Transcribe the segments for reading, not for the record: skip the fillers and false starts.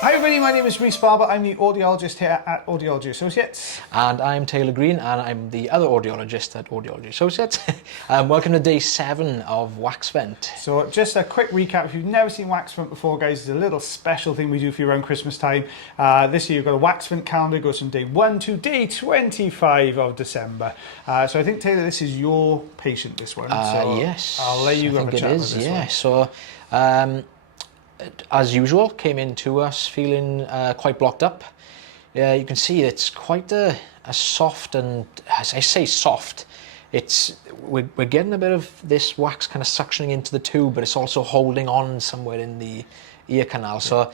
Hi everybody, my name is Rhys Barber. I'm the audiologist here at Audiology Associates. And I'm Taylor Green, and I'm the other audiologist at Audiology Associates. Welcome to day 7 of Wax Vent. So just a quick recap, if you've never seen Wax Vent before, guys, it's a little special thing we do for you around Christmas time. This year you've got a Wax Vent calendar, it goes from day 1 to day 25 of December. So I think, Taylor, this is your patient, this one. So yes, I'll let you have a chat with this one. So, as usual, came into us feeling quite blocked up. You can see it's quite a soft, and as I say soft, we're getting a bit of this wax kind of suctioning into the tube, but it's also holding on somewhere in the ear canal. So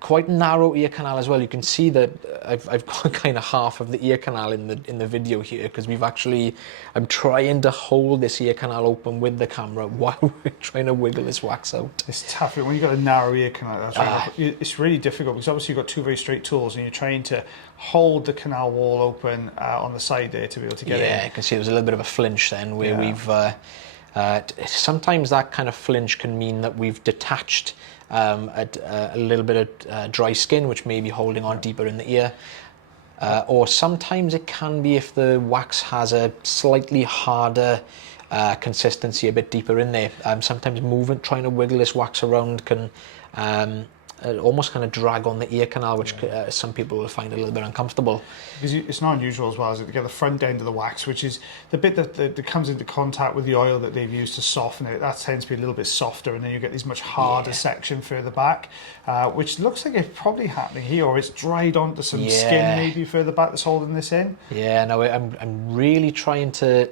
quite narrow ear canal as well. You can see that I've got kind of half of the ear canal in the video here, because I'm trying to hold this ear canal open with the camera while we're trying to wiggle this wax out. It's tough when you've got a narrow ear canal. It's really difficult, because obviously you've got two very straight tools and you're trying to hold the canal wall open on the side there to be able to get in. Yeah, you can see there's a little bit of a flinch then where we've sometimes that kind of flinch can mean that we've detached a little bit of dry skin, which may be holding on deeper in the ear. Or sometimes it can be if the wax has a slightly harder consistency a bit deeper in there. Sometimes trying to wiggle this wax around can almost kind of drag on the ear canal, which some people will find a little bit uncomfortable. Because it's not unusual as well, is it, to get the front end of the wax, which is the bit that comes into contact with the oil that they've used to soften it. That tends to be a little bit softer, and then you get this much harder section further back, which looks like it's probably happening here, or it's dried onto some skin maybe further back that's holding this in. Yeah, no, I'm really trying to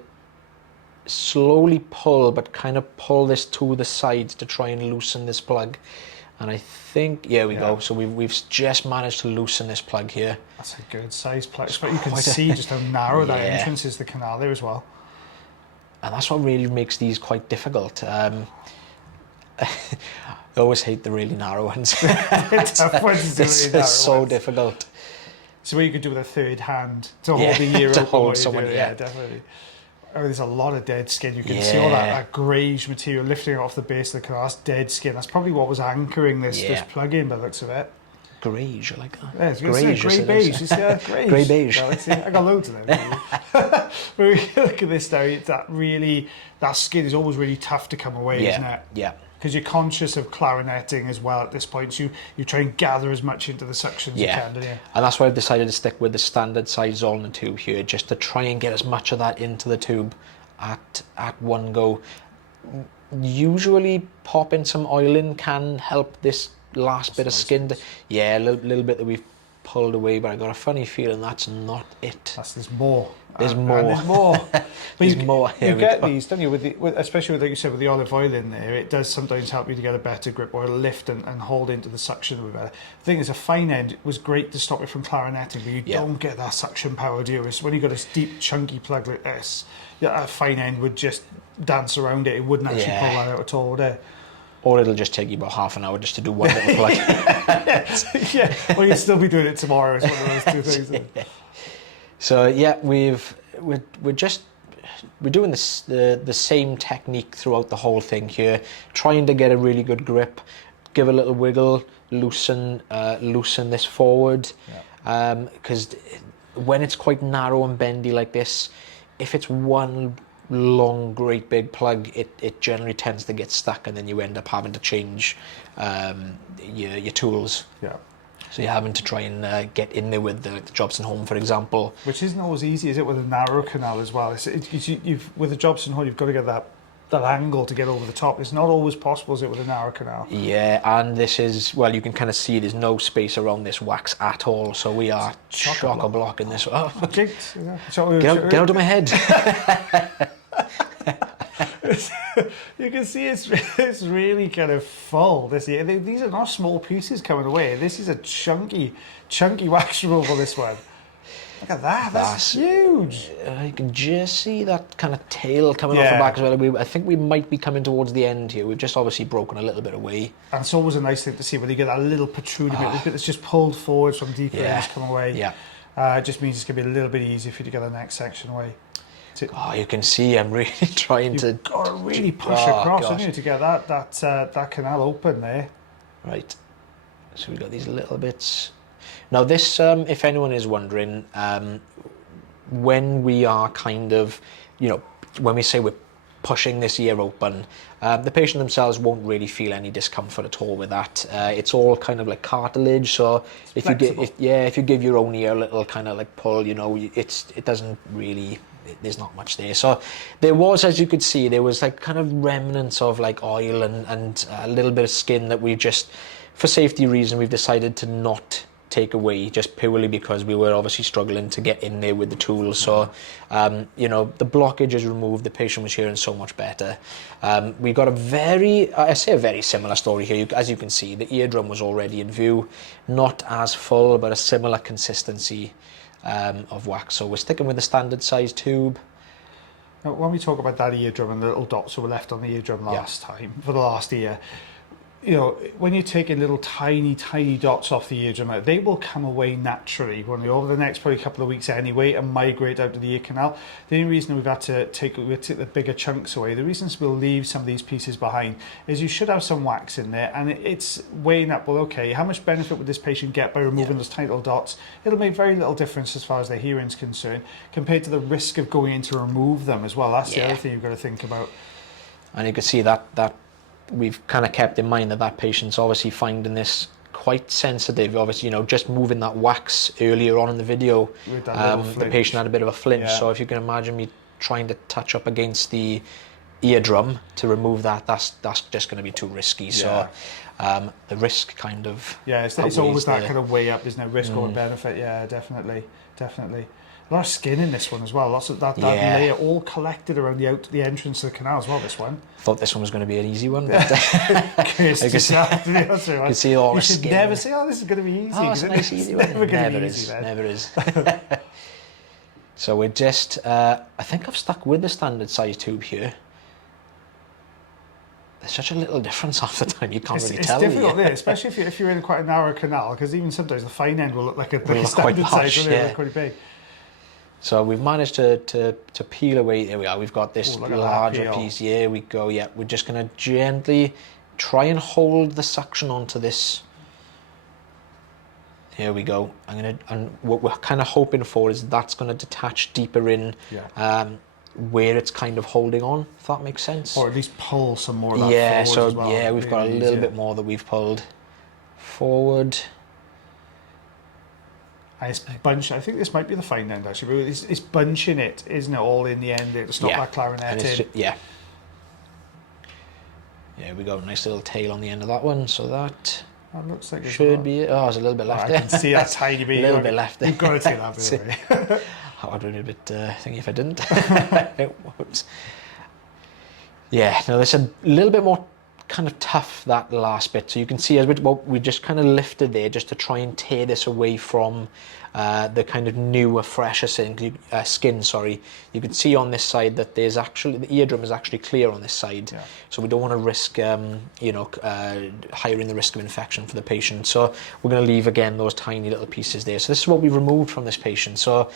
slowly pull, but kind of pull this to the side to try and loosen this plug. And I think, we go. So we've just managed to loosen this plug here. That's a good size plug. But you can see just how narrow that entrance is, the canal there as well. And that's what really makes these quite difficult. I always hate the really narrow ones. It's so difficult. So what you could do with a third hand to hold the ear to open. Hold someone, yeah, definitely. Oh, there's a lot of dead skin. You can see all that greyish material lifting off the base of the canal. That's dead skin. That's probably what was anchoring this plug in by the looks of it. Greige, I like that. Yeah, it's grey beige. You see that? Greige. Grey beige. I got loads of them. But when you look at this now, that skin is always really tough to come away, isn't it? Yeah. Because you're conscious of clarinetting as well at this point, so you try and gather as much into the suction as you can, don't you? And that's why I've decided to stick with the standard size Zollner tube here, just to try and get as much of that into the tube at one go. Usually popping some oil in can help this last bit of skin. A little bit that we've pulled away, but I got a funny feeling that's not it. There's more. There's more. There's more. But there's more. You get these, don't you? Especially with, like you said, with the olive oil in there, it does sometimes help you to get a better grip, or lift and hold into the suction a bit better. The thing is, a fine end was great to stop it from clarinetting, but you don't get that suction power, do you? It's when you got this deep, chunky plug like this, a fine end would just dance around it. It wouldn't actually pull that out at all, would it? Or it'll just take you about half an hour just to do one little plug. Well, you'd still be doing it tomorrow. It's one of those two things. So we're doing this the same technique throughout the whole thing here, trying to get a really good grip, give a little wiggle, loosen this forward, because when it's quite narrow and bendy like this, if it's one long great big plug, it generally tends to get stuck, and then you end up having to change your tools. So you're having to try and get in there with the Jobson Home, for example. Which isn't always easy, is it, with a narrow canal as well? With a Jobson Home, you've got to get that angle to get over the top. It's not always possible, is it, with a narrow canal? Yeah, and this is, well, you can kind of see there's no space around this wax at all, so we are chock-a-block in this. Oh. Get out of my head. You can see it's really kind of full. These are not small pieces coming away. This is a chunky wax removal, this one. Look at that, that's huge. You can just see that kind of tail coming off the back as well. I think we might be coming towards the end here. We've just obviously broken a little bit away. And it's always a nice thing to see when you get that little protruding bit, this bit that's just pulled forward from deeper and just come away. It just means it's going to be a little bit easier for you to get the next section away. You can see I'm really trying to... You've got to really push across, haven't you, to get that canal open there. Right. So we've got these little bits. Now this, if anyone is wondering, when we are kind of, when we say we're pushing this ear open, the patient themselves won't really feel any discomfort at all with that. It's all kind of like cartilage, so if you give your own ear a little kind of like pull, it doesn't really, there's not much there. So there was, as you could see, there was like kind of remnants of like oil and a little bit of skin that we just, for safety reason, we've decided to not take away, just purely because we were obviously struggling to get in there with the tool. So the blockage is removed, the patient was hearing so much better. We got a very similar story here. As you can see, the eardrum was already in view, not as full, but a similar consistency of wax. So we're sticking with the standard size tube. Now, when we talk about that eardrum and the little dots that were left on the eardrum last time, for the last ear, when you're taking little tiny dots off the eardrum, they will come away naturally over the next probably couple of weeks anyway and migrate out to the ear canal. The only reason we've had to take the bigger chunks away, the reasons we'll leave some of these pieces behind, is you should have some wax in there, and it's weighing up, well, okay, how much benefit would this patient get by removing those tiny little dots? It'll make very little difference as far as their hearing's concerned, compared to the risk of going in to remove them as well. That's the other thing you've got to think about. And you can see that we've kind of kept in mind that patient's obviously finding this quite sensitive. Obviously, just moving that wax earlier on in the video, the patient had a bit of a flinch. Yeah. So if you can imagine me trying to touch up against the eardrum to remove that's just going to be too risky. Yeah. So the risk kind of it's always that kind of way up. There's no risk or benefit. Yeah, definitely. A lot of skin in this one as well. Lots of that layer all collected around the entrance to the canal as well, this one. Thought this one was going to be an easy one. But you can see all the skin. You should never say, this is going to be easy. Oh, it's a nice easy one. Never is. So we're just, I think I've stuck with the standard size tube here. There's such a little difference half the time, you can't really tell. It's difficult there, especially if you're in quite a narrow canal, because even sometimes the fine end will look like a standard size, will look quite big. So we've managed to peel away. There we are. We've got this larger piece. Here we go. Yeah, we're just going to gently try and hold the suction onto this. Here we go. And what we're kind of hoping for is that's going to detach deeper in, where it's kind of holding on. If that makes sense. Or at least pull some more of that forward as well. We've got a little bit more that we've pulled forward. And it's bunch. I think this might be the fine end actually, but it's bunching it, isn't it? All in the end there to stop that clarinet in. Yeah, we got a nice little tail on the end of that one, so that looks like should be it. Oh, there's a little bit left there. I can see that tiny bit. A little bit left there. You've got to take that bit away. I'd be a bit thingy if I didn't. Yeah, no, there's a little bit more kind of tough, that last bit. So you can see as we just kind of lifted there just to try and tear this away from the kind of newer, fresher skin. Sorry, you can see on this side that there's actually, the eardrum is actually clear on this side. Yeah. So we don't want to risk, hiring the risk of infection for the patient. So we're going to leave again those tiny little pieces there. So this is what we removed from this patient. So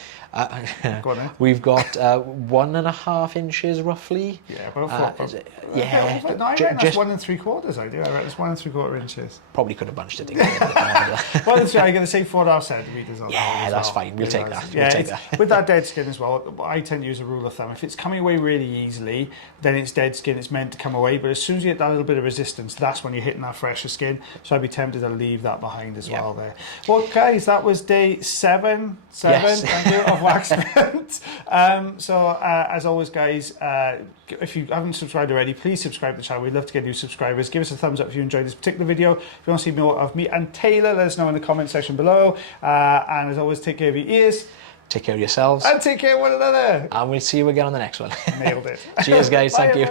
we've got 1.5 inches roughly. Yeah, about 4. No, I reckon that's 1 3/4. I do. I reckon it's 1 3/4 inches. Probably could have bunched it together. I'm going to say 4.5 centimetres. Yeah, that's fine. We'll take that. Yeah, with that dead skin as well, I tend to use a rule of thumb. If it's coming away really easily, then it's dead skin. It's meant to come away. But as soon as you get that little bit of resistance, that's when you're hitting that fresher skin. So I'd be tempted to leave that behind as well there. Well, guys, that was day 7 of Waxment. As always, guys, if you haven't subscribed already, please subscribe to the channel. We'd love to get new subscribers. Give us a thumbs up if you enjoyed this particular video. If you want to see more of me and Taylor, let us know in the comment section below. And as always, take care of your ears. Take care of yourselves. And take care of one another. And we'll see you again on the next one. Nailed it. Cheers, guys. Thank you.